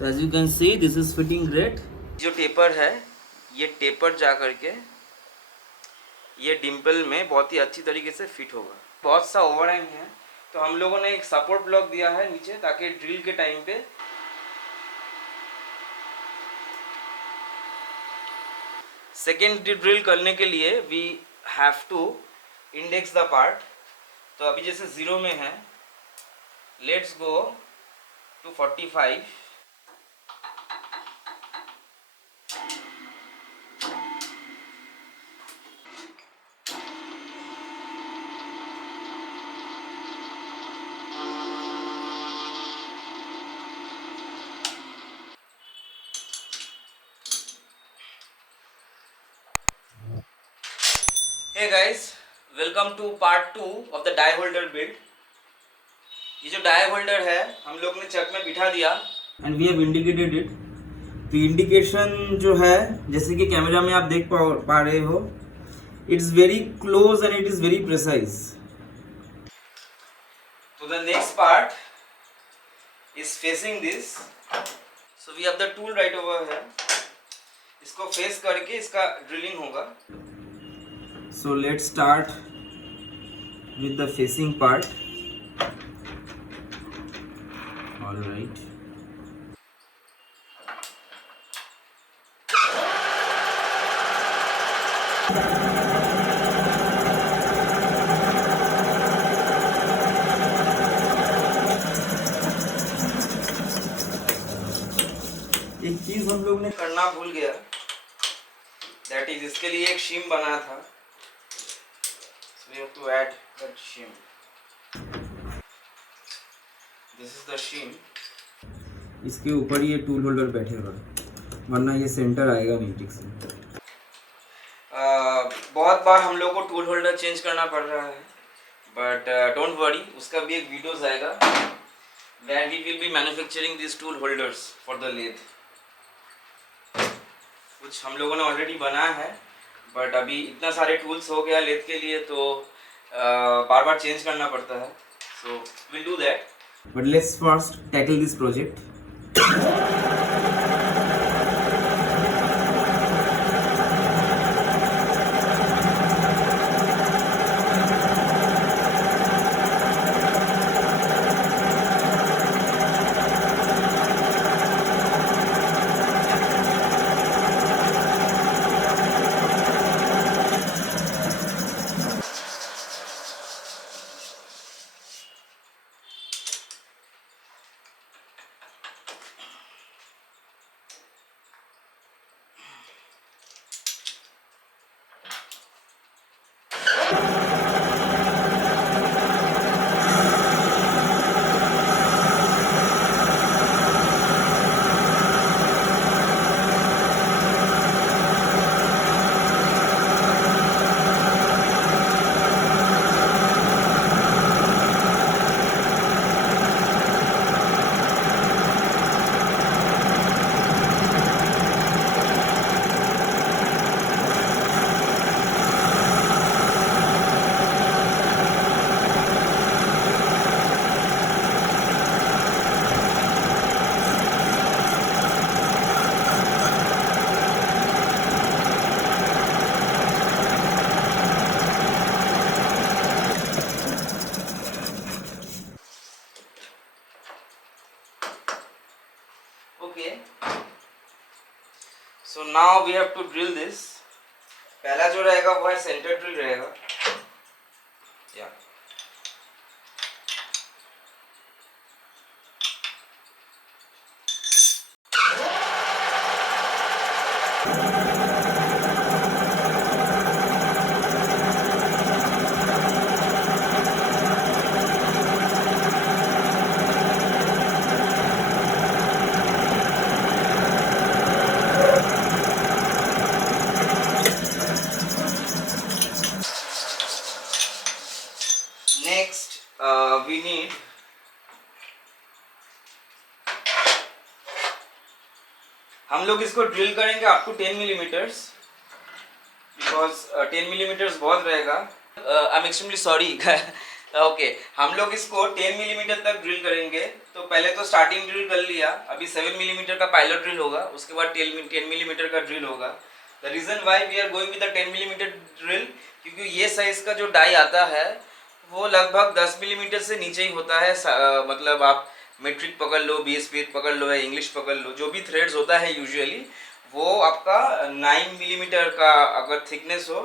So as you can see, this is fitting great. जो टेपर है ये टेपर जा करके ये डिम्पल में बहुत ही अच्छी तरीके से फिट होगा। बहुत सा ओवरहैंग है तो हम लोगों ने एक सपोर्ट ब्लॉक दिया है नीचे, ताकि ड्रिल के टाइम पे सेकेंड ड्रिल करने के लिए we have to index the part. तो अभी जैसे 0 में है, let's go to 45। Hey guys, welcome to part 2 of the die holder build. ये जो die holder है हम लोग ने चक में बिठा दिया and we have indicated it. तो इंडिकेशन जो है जैसे कि कैमरा में आप देख पा रहे हो, it's very close and it is very precise. So the next part is facing this. So we have the tool right over here. इसको फेस करके इसका ड्रिलिंग होगा. So let's start with the facing part. All right. एक चीज हम लोग ने करना भूल गया, दैट इज इसके लिए एक शिम बना था. We have to add that shim. This is the shim. इसके ऊपर ये टूल होल्डर बैठेगा, वरना ये सेंटर आएगा नहीं ठीक से. बहुत बार हम लोग को टूल होल्डर चेंज करना पड़ रहा है, बट डोंट वरी, उसका भी एक वीडियोस आएगा where we will be manufacturing these tool holders for the lathe. कुछ हम लोगों ने ऑलरेडी बनाया है, बट अभी इतना सारे टूल्स हो गया लेथ के लिए तो बार बार चेंज करना पड़ता है. So will do that, but let's first tackle this project. Okay, so now we have to drill this. पहला जो रहेगा वो है सेंटर ड्रिल रहेगा. Yeah. Next, we need हम लोग इसको ड्रिल करेंगे up to 10 millimetres, because 10 millimetres बहुत रहेगा. I am extremely sorry okay, हम लोग इसको 10 मिलीमीटर तक ड्रिल करेंगे। तो पहले तो स्टार्टिंग ड्रिल कर लिया, अभी 7 मिलीमीटर का पायलट ड्रिल होगा, उसके बाद 10 मिलीमीटर का ड्रिल होगा। The reason why we are going with the 10 millimetre drill, क्योंकि ये साइज़ का जो डाई आता है वो लगभग 10 मिलीमीटर से नीचे ही होता है। मतलब आप मेट्रिक पकड़ लो, BSP पकड़ लो या इंग्लिश पकड़ लो, जो भी थ्रेड्स होता है यूजुअली वो आपका 9 मिलीमीटर का अगर थिकनेस हो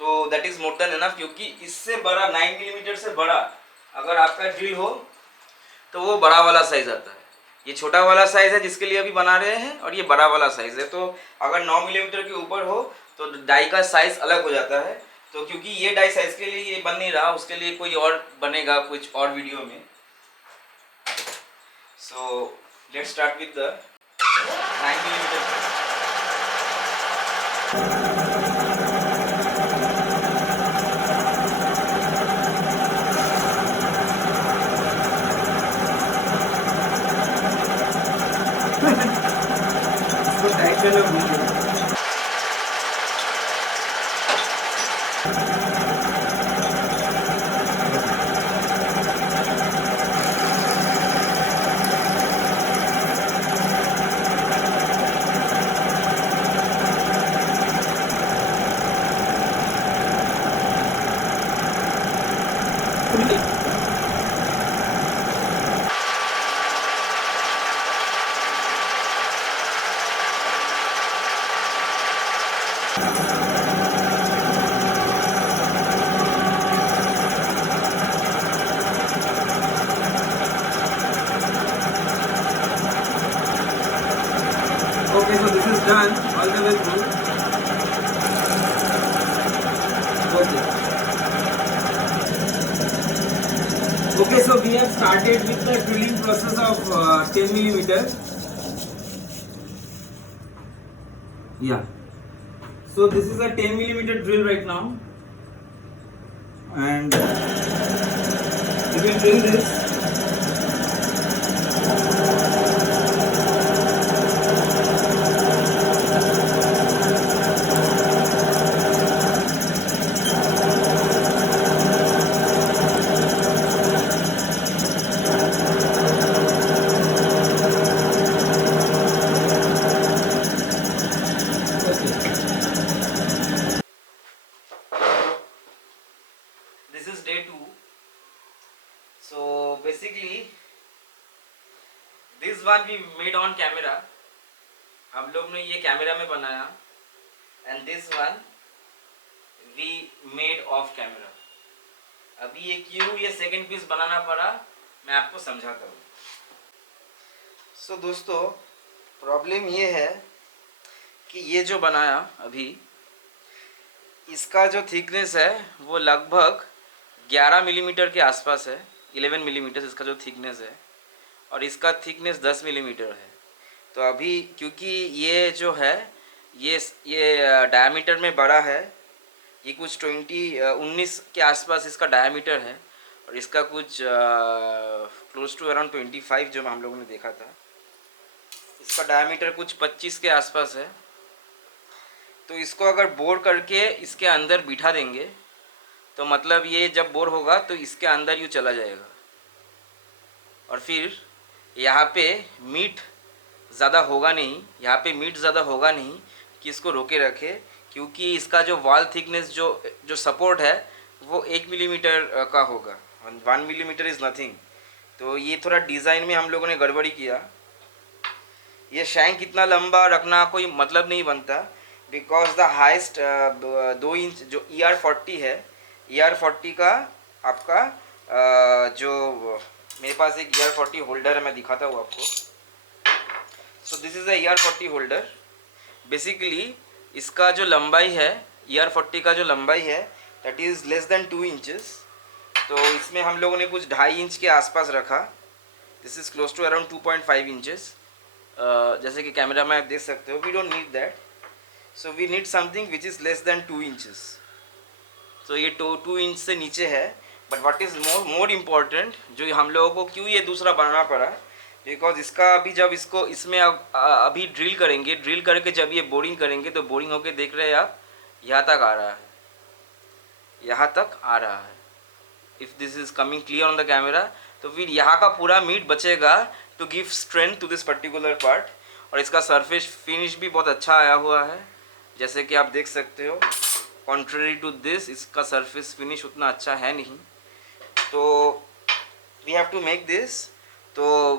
तो that is more than enough. क्योंकि इससे बड़ा 9 मिलीमीटर से बड़ा अगर आपका ड्रिल हो तो वो बड़ा वाला साइज आता है। ये छोटा वाला साइज है जिसके लिए अभी बना रहे हैं, और ये बड़ा वाला साइज है। तो अगर 9 मिलीमीटर के ऊपर हो तो डाई का साइज अलग हो जाता है। तो क्योंकि ये डाई साइज के लिए ये बन नहीं रहा, उसके लिए कोई और बनेगा कुछ और वीडियो में। सो let's start with the 9 millimetre. Okay, so this is done all the way through. Okay. Okay, so we have started with the drilling process of 10 millimeter. Yeah. So this is a 10 millimeter drill right now, and we will drill this. This is day 2. So basically this one we made on camera. हम लोग ने ये कैमरा में बनाया, and this one we made off camera. अभी ये क्यों ये सेकंड पीस बनाना पड़ा मैं आपको समझाता हूँ। सो दोस्तों, प्रॉब्लम ये है कि ये जो बनाया अभी, इसका जो थिकनेस है वो लगभग 11 मिलीमीटर के आसपास है। 11 मिलीमीटर इसका जो थिकनेस है, और इसका थिकनेस 10 मिलीमीटर है। तो अभी क्योंकि ये जो है ये डायमीटर में बड़ा है, ये कुछ 19 के आसपास इसका डायमीटर है, और इसका कुछ क्लोज टू अराउंड 25 जो हम लोगों ने देखा था, इसका डायमीटर कुछ 25 के आसपास है। तो इसको अगर बोर करके इसके अंदर बिठा देंगे तो मतलब ये जब बोर होगा तो इसके अंदर यूँ चला जाएगा, और फिर यहाँ पे मीट ज़्यादा होगा नहीं, यहाँ पे मीट ज़्यादा होगा नहीं कि इसको रोके रखे, क्योंकि इसका जो वॉल थिकनेस जो सपोर्ट है वो 1 मिलीमीटर का होगा, 1 मिलीमीटर इज़ नथिंग। तो ये थोड़ा डिज़ाइन में हम लोगों ने गड़बड़ी किया। ये शैंक कितना लंबा रखना कोई मतलब नहीं बनता, बिकॉज द हाइस्ट 2 इंच जो ER40 है, ER40 का आपका जो मेरे पास एक ER40 होल्डर है, मैं दिखाता हूँ आपको। So this is a ER40 holder. Basically इसका जो लंबाई है, ER40 का जो लंबाई है that is less than 2 inches. तो इसमें हम लोगों ने कुछ 2.5 इंच के आसपास रखा। This is close to around 2.5 inches. जैसे कि कैमरा में आप देख सकते हो, we don't need that. So we need something which is less than 2 inches. तो ये 2 इंच से नीचे है। But what is more important, जो हम लोगों को क्यों ये दूसरा बनाना पड़ा, बिकॉज इसका अभी जब इसको इसमें अभी ड्रिल करेंगे, ड्रिल करके जब ये बोरिंग करेंगे तो बोरिंग होके देख रहे हैं आप यहाँ तक आ रहा है, यहाँ तक आ रहा है। If this is coming clear on the camera, तो फिर यहाँ का पूरा मीट बचेगा to give strength to this particular part. और इसका सरफेस फिनिश भी बहुत अच्छा आया हुआ है, जैसे कि आप देख सकते हो। कॉन्ट्ररी टू दिस, इसका सरफेस फिनिश उतना अच्छा है नहीं, तो we have to make this. तो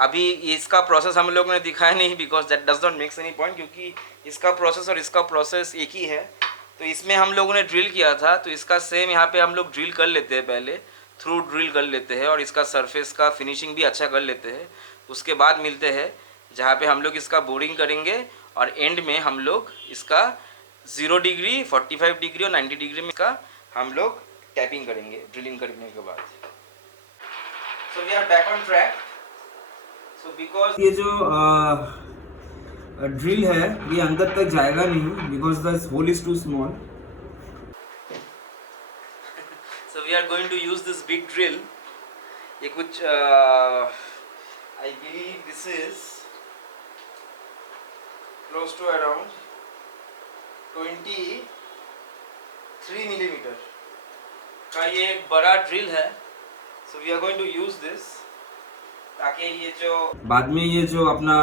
अभी इसका प्रोसेस हम लोगों ने दिखाया नहीं, because that does not makes any point, क्योंकि इसका प्रोसेस और इसका प्रोसेस एक ही है। तो इसमें हम लोगों ने ड्रिल किया था, तो इसका सेम यहाँ पे हम लोग ड्रिल कर लेते हैं, पहले थ्रू ड्रिल कर लेते हैं और इसका सरफेस का फिनिशिंग भी अच्छा कर लेते हैं। उसके बाद मिलते हैं जहाँ पे हम लोग इसका बोरिंग करेंगे और एंड में हम लोग इसका 0 डिग्री, 45 डिग्री और 90 डिग्री में इसका हम लोग टैपिंग करेंगे ड्रिलिंग करने के बाद। So we are back on track. So because ये जो ड्रिल है ये अंदर तक जाएगा नहीं, because the hole is too small. So we are going to use this big drill. ये कुछ I believe this is close to around 23 millimeter का ये एक बड़ा ड्रिल है। So we are going to use this ताकि ये जो बाद में ये जो अपना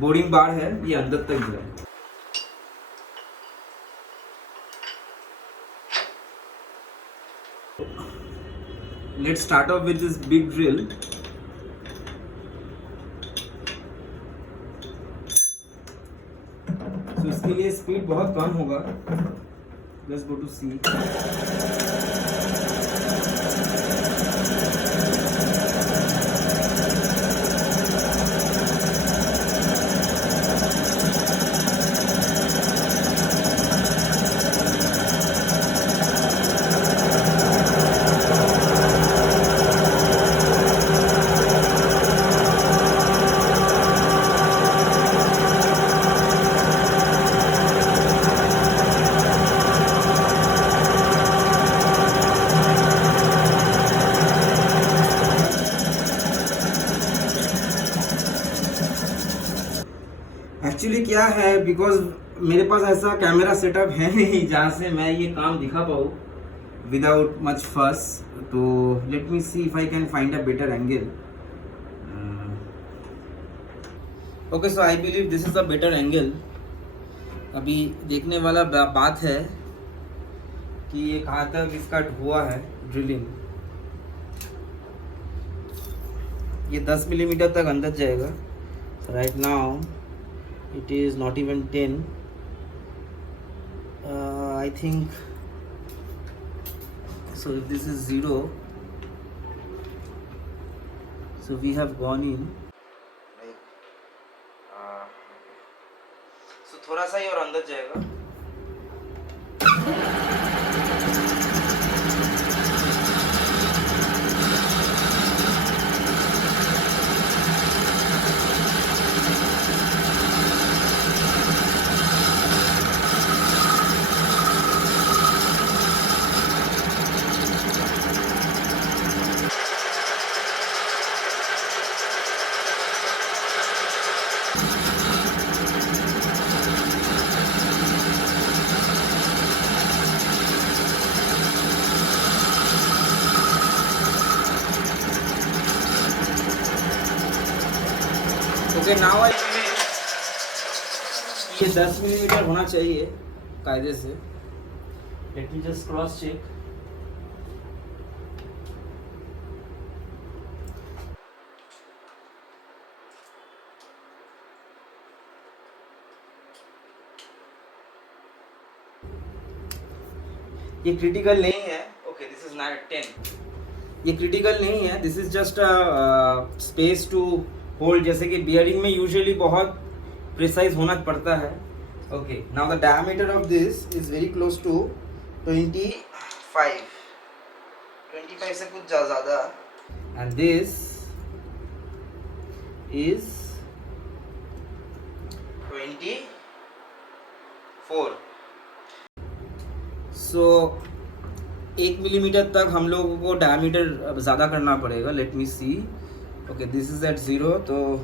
बोरिंग बार है ये अंदर तक जाए। Let's start off with this big drill. So इसके लिए स्पीड बहुत कम होगा। Let's go to C. Actually क्या है, बिकॉज मेरे पास ऐसा कैमरा सेटअप है नहीं जहाँ से मैं ये काम दिखा पाऊँ विदाउट मच फस। तो let me see if I can find a better angle. Okay, so I believe this is a better angle. अभी देखने वाला बात है कि ये कहाँ तक इसका हुआ है ड्रिलिंग। ये 10 मिलीमीटर तक अंदर जाएगा। Right now it is not even 10. I think so. If this is 0, so we have gone in so थोड़ा सा ही और अंदर जाएगा। ओके, नाउ आई ये 10 मिलीमीटर होना चाहिए कायदे से। Let me just cross check. ये क्रिटिकल नहीं है। Okay, this is not 10। ये क्रिटिकल नहीं है, this is just a space to hold. जैसे कि बियरिंग में यूजुअली बहुत प्रिसाइज होना पड़ता है। Okay, now the diameter of this is very close to 25 से कुछ ज़्यादा, एंड दिस इज 24। सो 1 मिलीमीटर तक हम लोगों को डायमीटर ज़्यादा करना पड़ेगा। Let me see. Okay, this is at 0, तो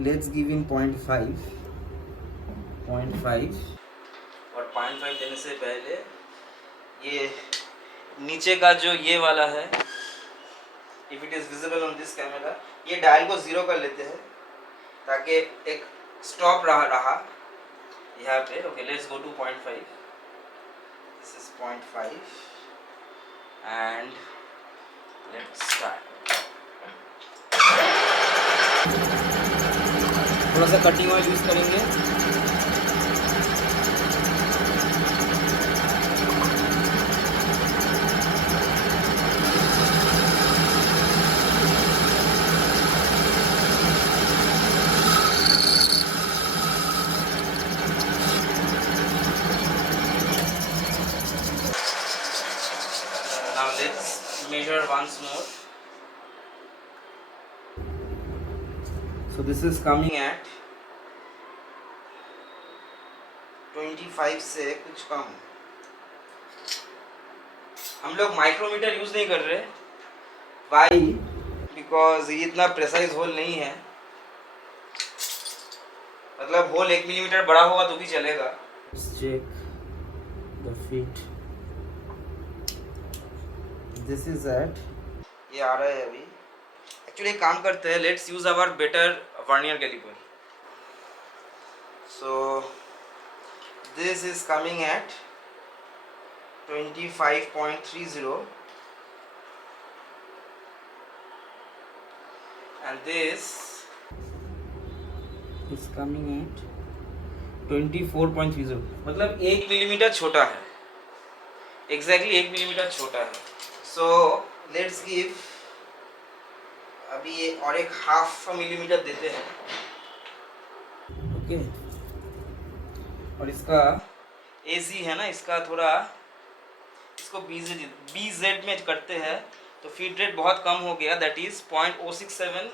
लेट्स गिव इन 0.5 और 0.5 देने से पहले ये नीचे का जो ये वाला है, if it is visible on this camera, ये डायल को 0 कर लेते हैं ताकि एक स्टॉप रहा यहाँ पे. Okay, let's go to 0.5. This is 0.5 and let's start. थोड़ा सा कटिंग ऑयल यूज करेंगे. Now let's measure once more. So this is coming at 25 से कुछ कम. हम लोग माइक्रोमीटर यूज नहीं कर रहे. Why? Because ये इतना प्रेसाइज होल नहीं है. मतलब होल 1 मिलीमीटर बड़ा होगा तो भी चलेगा. Let's check the fit. This is at, ये आ रहा है अभी. एक्चुअली काम करते हैं, let's use our better vernier calliper. So this is coming at 25.30 and this is coming at 24.30. मतलब 1 मिलीमीटर छोटा है. एग्जैक्टली 1 मिलीमीटर छोटा है. सो लेट्स गिव अभी ये और एक 0.5 मिलीमीटर देते हैं. ओके, और इसका एजी है ना, इसका थोड़ा इसको बीजेड में करते हैं तो फीड रेट बहुत कम हो गया. That is 0.067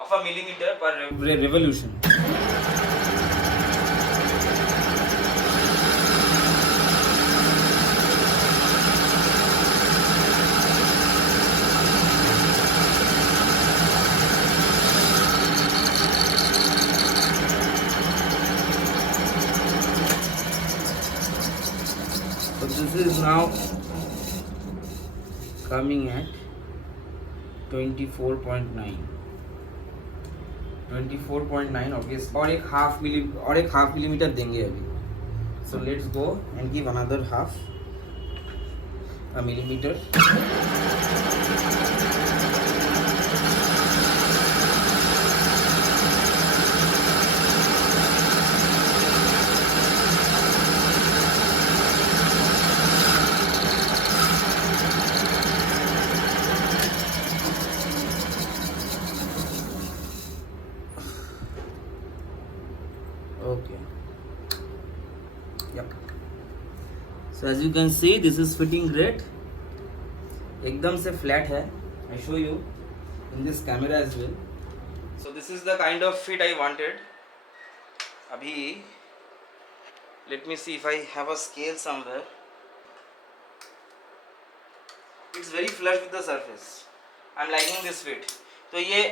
of a millimetre पर revolution. So this is now coming at 24.9. 24.9 obvious. और एक हाफ मिलीमीटर देंगे अभी. So let's go and give another half a millimeter. Okay. Yep. So as you can see, this is fitting great. एकदम से flat है. I show you in this camera as well. So this is the kind of fit I wanted. अभी let me see if I have a scale somewhere. It's very flush with the surface. I'm liking this fit. तो ये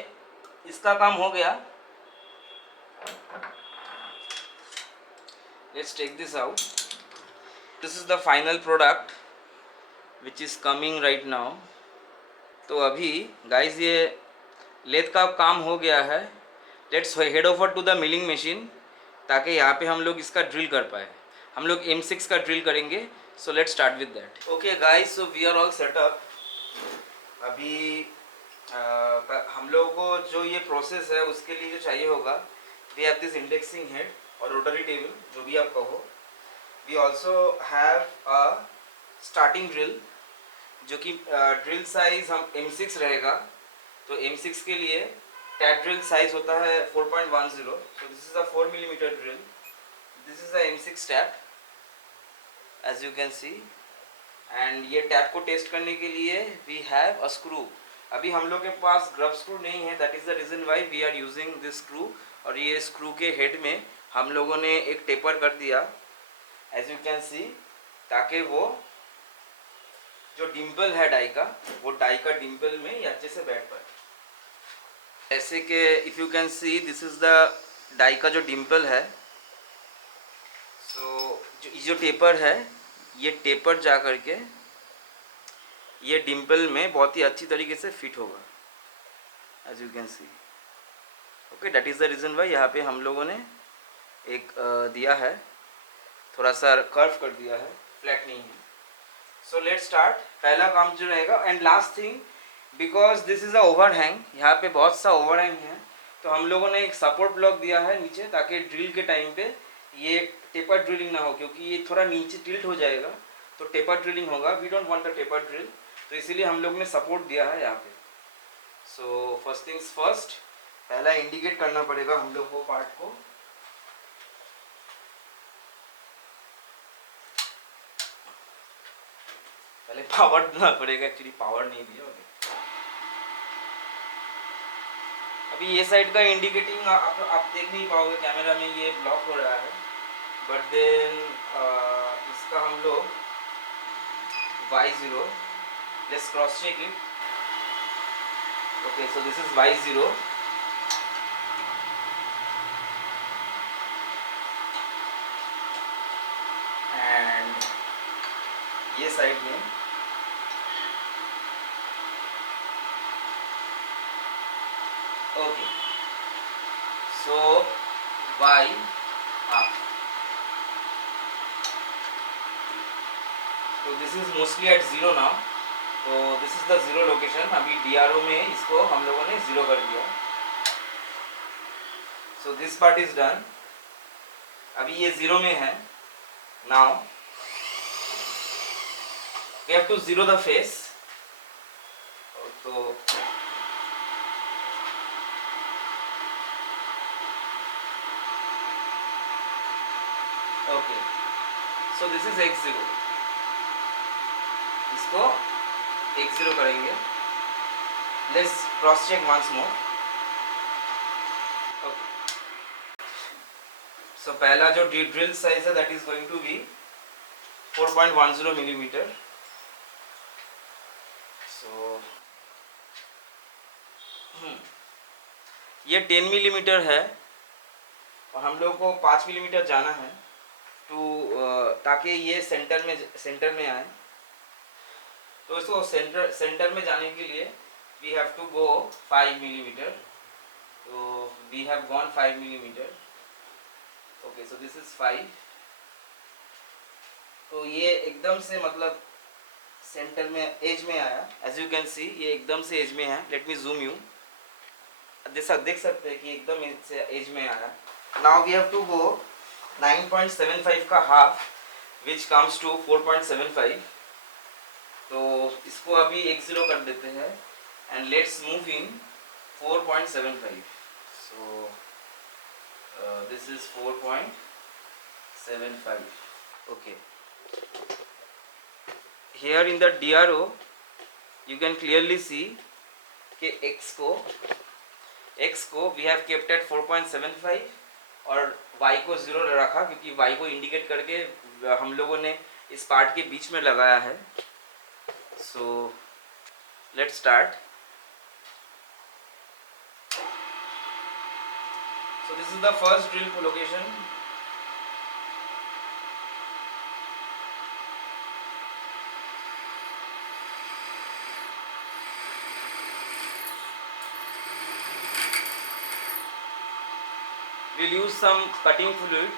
इसका काम हो गया. Let's take this out. This is the final product which is coming right now. तो अभी guys ये लेथ का काम हो गया है. Let's head over to the milling machine ताकि यहाँ पे हम लोग इसका ड्रिल कर पाए. हम लोग M6 का ड्रिल करेंगे. So let's start with that. Okay guys, so we are all set up. अभी हम लोगों को जो ये प्रोसेस है उसके लिए जो चाहिए होगा, we have this indexing head और रोटरी टेबल, जो भी आप कहो. We also have a starting drill, जो कि ड्रिल साइज हम M6 रहेगा. तो M6 के लिए टैप ड्रिल साइज होता है 4.10. So this is a 4 millimetre drill. This is a M6 tap as you can see. And ये टैप को टेस्ट करने के लिए वी हैव अ स्क्रू. अभी हम लोग के पास ग्रब स्क्रू नहीं है. That is the reason why we are using this screw. और ये स्क्रू के हेड में हम लोगों ने एक टेपर कर दिया एज यू कैन सी, ताकि वो जो डिम्पल है डाई का, वो डाई का डिम्पल में ये अच्छे से बैठ पाए. ऐसे कि if you can see, this is the die का जो डिम्पल है. सो जो टेपर है, ये टेपर जा करके ये डिम्पल में बहुत ही अच्छी तरीके से फिट होगा, as you can see. Okay, that is the reason why यहाँ पे हम लोगों ने एक दिया है, थोड़ा सा कर्व कर दिया है, फ्लैट नहीं है। सो लेट्स स्टार्ट। पहला काम जो रहेगा, and last thing, because this is a overhang, यहाँ पे बहुत सा ओवरहैंग है, तो हम लोगों ने एक सपोर्ट ब्लॉक दिया है नीचे, ताकि ड्रिल के टाइम पे ये टेपर ड्रिलिंग ना हो, क्योंकि ये थोड़ा नीचे टिल्ट हो जाएगा तो टेपर ड्रिलिंग होगा। We don't want a taper drill, तो इसीलिए हम लोग ने सपोर्ट दिया है यहाँ पे। सो फर्स्ट थिंग्स फर्स्ट, पहला इंडिकेट करना पड़ेगा हम लोग को पार्ट को। पहले पावर देना पड़ेगा, एक्चुअली पावर नहीं दिया। अभी ये साइड का इंडिकेटिंग आप देख नहीं पाओगे कैमरा में, ये ब्लॉक हो रहा है, बट देन इसका हम लोग y0, let's cross check it. Okay, so this is y0, and ये साइड में ओके, सो y up, तो this is mostly at 0 now, तो दिस इज द 0 लोकेशन। अभी DRO में इसको हम लोगों ने 0 कर दिया। So this part is done. अभी ये 0 में है। Now we have to 0 the face, तो okay, so this is x0, इसको x0 करेंगे। Let's cross check once more. Okay, so पहला जो ड्रिल साइज है that is going to be 4.10 millimetre. सो ये 10 मिलीमीटर है और हम लोग को 5 मिलीमीटर जाना है टू, ताकि ये सेंटर में आए। तो इसको सेंटर में जाने के लिए we have to go 5 millimetre, तो we have gone 5 millimetre. Okay, so this is 5। तो ये एकदम से मतलब सेंटर में, एज में आया, एज यू कैन सी ये एकदम से एज में है। लेट मी जूम यू, देख सकते हैं कि एकदम एज में आया। Now we have to go 9.75 का हाफ, विच कम्स टू 4.75। तो इसको अभी x0 कर देते हैं, and let's move in 4.75। So this is 4.75। Okay, here in the DRO you can clearly see कि x को we have kept at 4.75 और y को 0 रखा, क्योंकि y को इंडिकेट करके हम लोगों ने इस पार्ट के बीच में लगाया है। सो let's start. So this is the first drill location. We'll use some cutting fluid.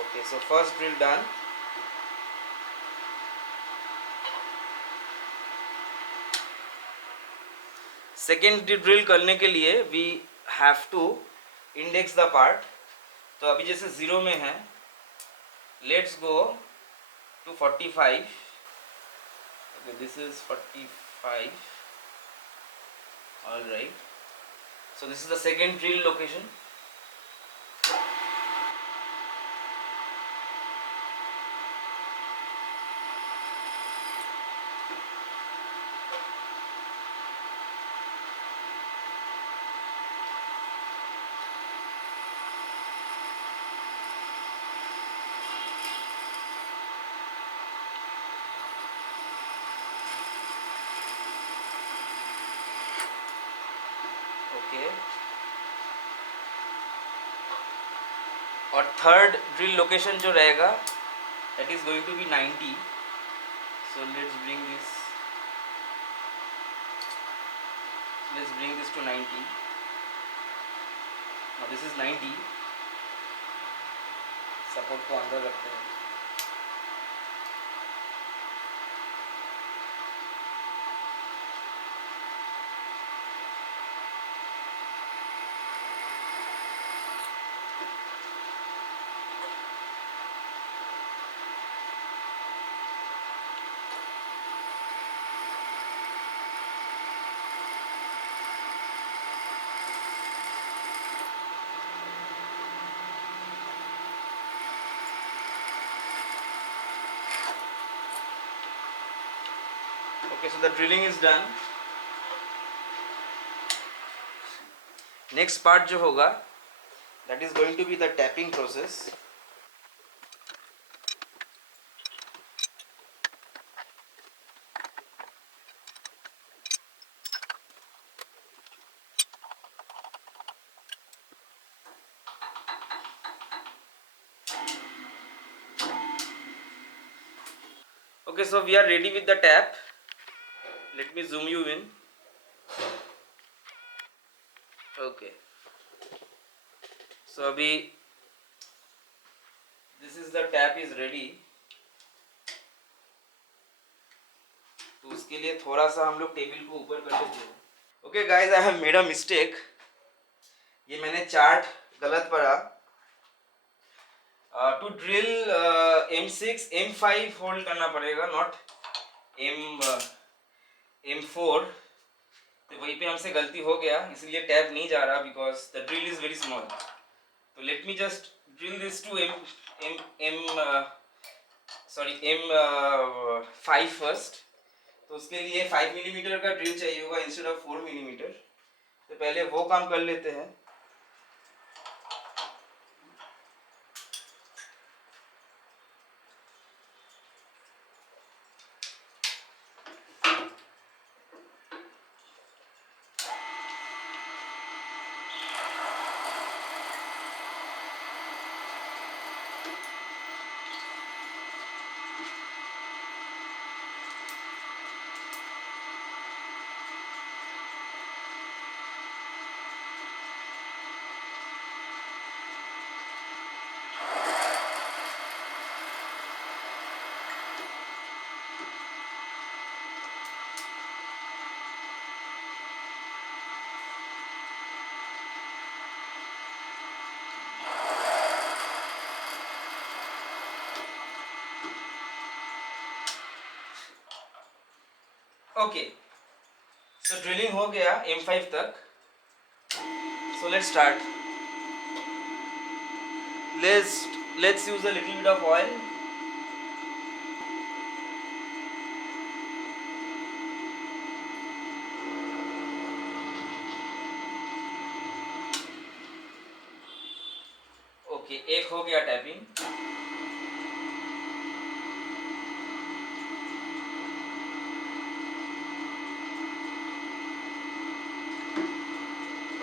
Okay, so first drill done. Second drill करने के लिए we have to index the part. तो अभी जैसे 0 में है, let's go to 45। okay, this is 45। all right, so this is the second drill location। और third drill location जो रहेगा that is going to be 90. So let's bring this to 90. now this is 90. Support को अंदर रखते हैं. Okay, so the drilling is done. Next part जो होगा that is going to be the tapping process. Okay, so we are ready with the tap. Let me zoom you in. Okay. So अभी this is the tap is ready. तो उसके लिए थोड़ा सा हम लोग टेबल को ऊपर कर देते हैं. Okay guys, I have made a mistake. ये मैंने चार्ट गलत पढ़ा. To drill M6 M5 hold करना पड़ेगा, नॉट M4. तो वहीं पे हमसे गलती हो गया, इसलिए टैप नहीं जा रहा because the drill is very small. तो let me just drill this to M5 first. तो उसके लिए 5 मिलीमीटर का ड्रिल चाहिए होगा इंस्टेड ऑफ 4 मिलीमीटर. तो पहले वो काम कर लेते हैं. ओके, सो ड्रिलिंग हो गया M5 तक. So let's start. Let's use a little bit of oil. Okay, एक हो गया tapping.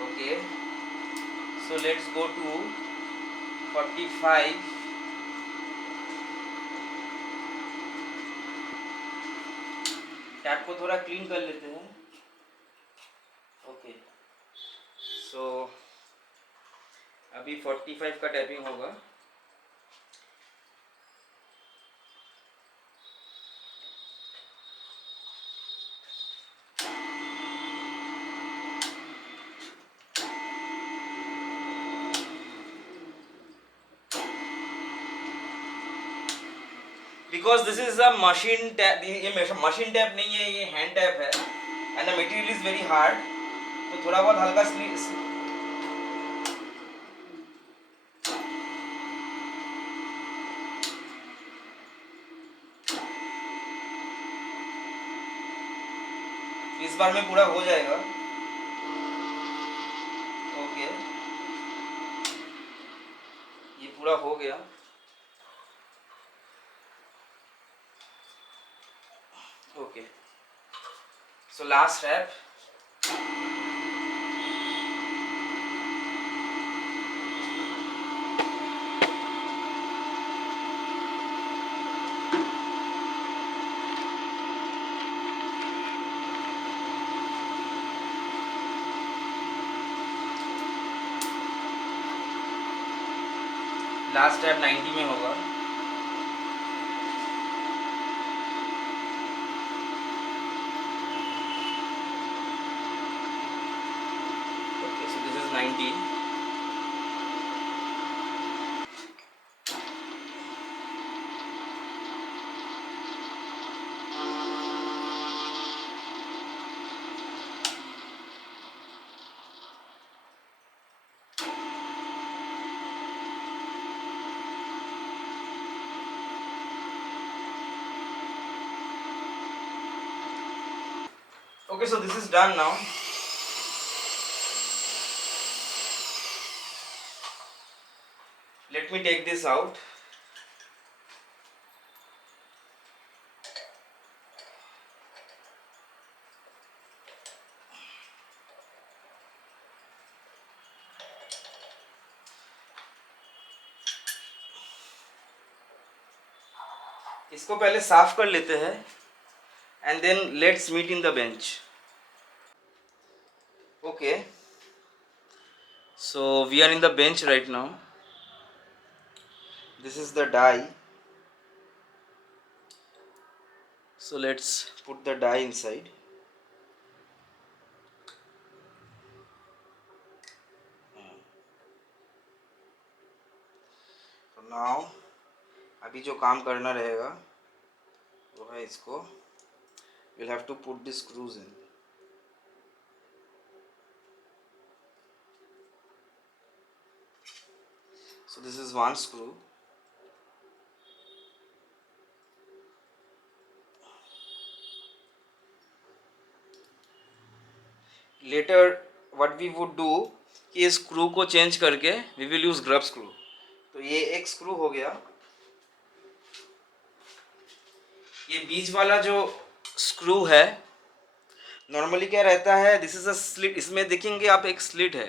Okay, so let's go to 45. Tap को थोड़ा क्लीन कर लेते हैं. ओके, सो अभी 45 का टैपिंग होगा. Because this is a machine tap. ये मशीन टैप नहीं है, ये हैंड टैप है and the material is very hard. तो थोड़ा बहुत हल्का इस बार में पूरा हो जाएगा. ओके, ये पूरा हो गया. Okay, so last step. Last tap 90 में होगा। Okay, so this is 90। Okay, so this is done now. Let me take this out. इसको पहले साफ कर लेते हैं and then let's meet in the bench. Okay, so we are in the bench right now. This is the die. So let's put the die inside. So now अभी जो काम करना रहेगा वो है इसको we'll have to put the screws in. So this is one screw. Later what we would do कि इस स्क्रू को चेंज करके we will use grub screw. तो ये एक स्क्रू हो गया। ये बीच वाला जो स्क्रू है नॉर्मली क्या रहता है, दिस इज अ स्लिट। इसमें देखेंगे आप एक स्लिट है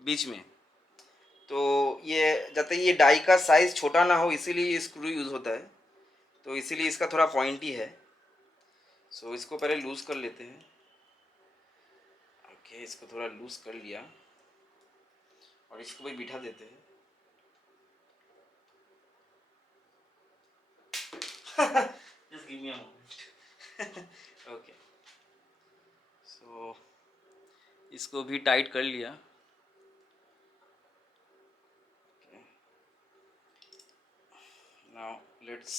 बीच में, तो ये जाते ये डाई का साइज छोटा ना हो इसीलिए ये स्क्रू यूज होता है, तो इसीलिए इसका थोड़ा पॉइंटी है। सो इसको पहले लूज कर लेते हैं। ओके, इसको थोड़ा लूज कर लिया और इसको भी बिठा देते हैं। Just give me a moment. Okay. So इसको भी टाइट कर लिया। Okay. Now let's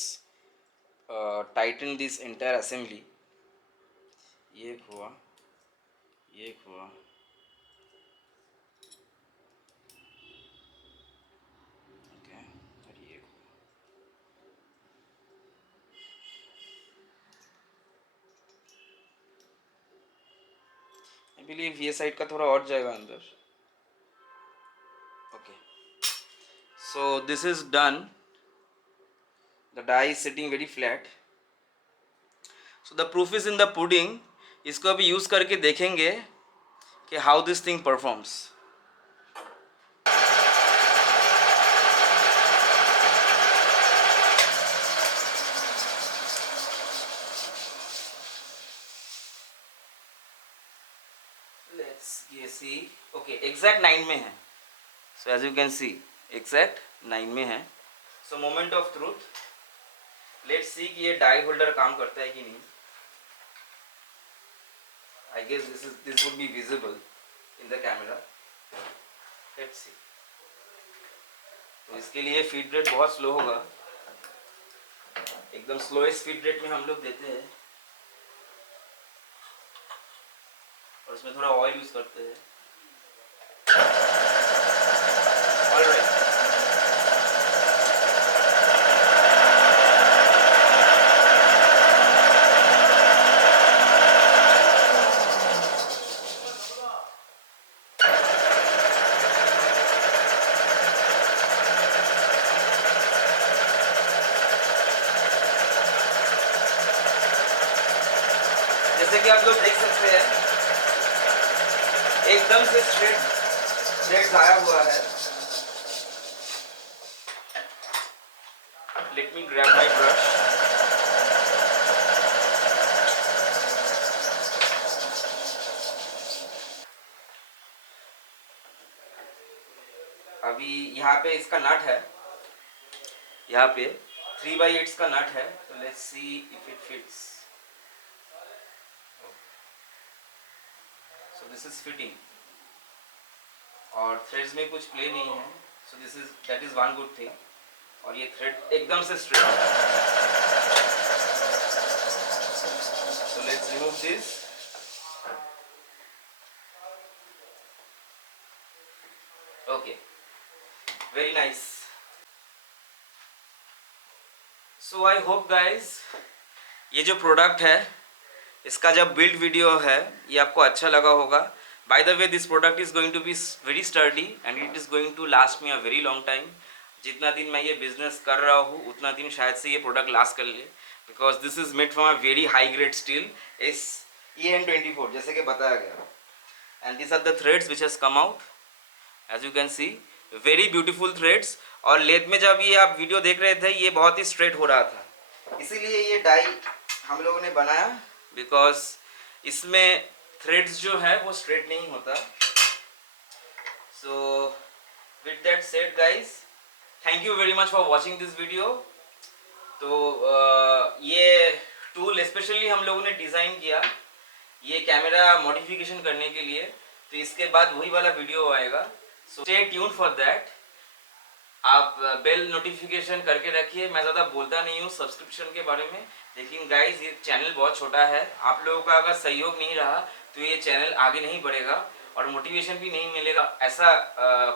tighten this entire assembly. ये एक हुआ, ये एक हुआ, okay, और ये एक हुआ। I believe ये साइड का थोड़ा और जाएगा अंदर। Okay, so this is done. The die is sitting very flat. So the proof is in the pudding. इसको अभी यूज करके देखेंगे कि how this thing performs. Let's see. Okay, exact 9 में है. So as you can see, exact 9 में है. So moment of truth. Let's see कि ये die holder काम करता है कि नहीं. I guess this would be visible in the camera. Let's see. तो इसके लिए फीड रेट बहुत स्लो होगा, एकदम स्लोएस्ट फीड रेट में हम लोग देते हैं और इसमें थोड़ा ऑयल यूज करते हैं। ऑलराइट, जैसे कि आप लोग देख सकते हैं एकदम से स्ट्रेट आया हुआ है। Let me grab my brush. अभी यहाँ पे इसका नट है, यहाँ पे 3/8 का नट है, तो let's see if it fits. So this is fitting और थ्रेड्स में कुछ प्ले नहीं है, सो this is that is one good thing. और ये थ्रेड एकदम से स्ट्रेट है। So let's remove this. Okay, very nice. So I hope guys ये जो प्रोडक्ट है इसका जब बिल्ड वीडियो है ये आपको अच्छा लगा होगा। By the way this product is going to be very sturdy and it is going to last me a very long time. जितना दिन मैं ये बिजनेस कर रहा हूँ उतना दिन शायद से ये प्रोडक्ट लास्ट कर ले, because this is made from a very high grade steel is EN24 जैसे कि बताया गया। And this are the threads which has come out as you can see, very beautiful threads. और लेथ में जब ये आप वीडियो देख रहे थे ये बहुत ही स्ट्रेट हो रहा था, इसीलिए ये डाई हम लोगों ने बनाया, बिकॉज इसमें थ्रेड्स जो है वो स्ट्रेट नहीं होता। So with that said guys, thank you very much for watching this video. तो ये टूल स्पेशली हम लोगों ने डिज़ाइन किया ये कैमरा मॉडिफिकेशन करने के लिए, तो इसके बाद वही वाला वीडियो आएगा। So stay tune for that. आप बेल नोटिफिकेशन करके रखिए। मैं ज़्यादा बोलता नहीं हूँ सब्सक्रिप्शन के बारे में, लेकिन गाइज ये चैनल बहुत छोटा है, आप लोगों का अगर सहयोग नहीं रहा तो ये चैनल आगे नहीं बढ़ेगा और मोटिवेशन भी नहीं मिलेगा ऐसा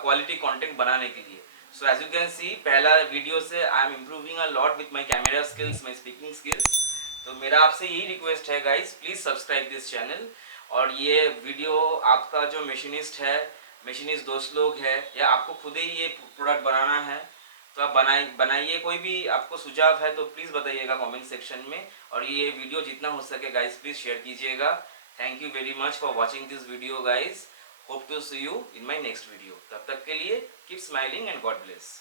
क्वालिटी कंटेंट बनाने के लिए। So as you can see पहला वीडियो से I am improving a lot with my camera skills, my speaking skills. तो मेरा आपसे यही रिक्वेस्ट है guys, please subscribe this channel. और ये वीडियो आपका जो मशीनिस्ट है, मशीनिस्ट दोस्त लोग है, या आपको खुद ही ये प्रोडक्ट बनाना है तो आप बनाइए। कोई भी आपको सुझाव है तो प्लीज़ बताइएगा कमेंट सेक्शन में। और ये वीडियो जितना हो सके गाइज प्लीज़ शेयर कीजिएगा। Thank you very much for watching this video guys. Hope to see you in my next video. तब तक के लिए keep smiling and God bless.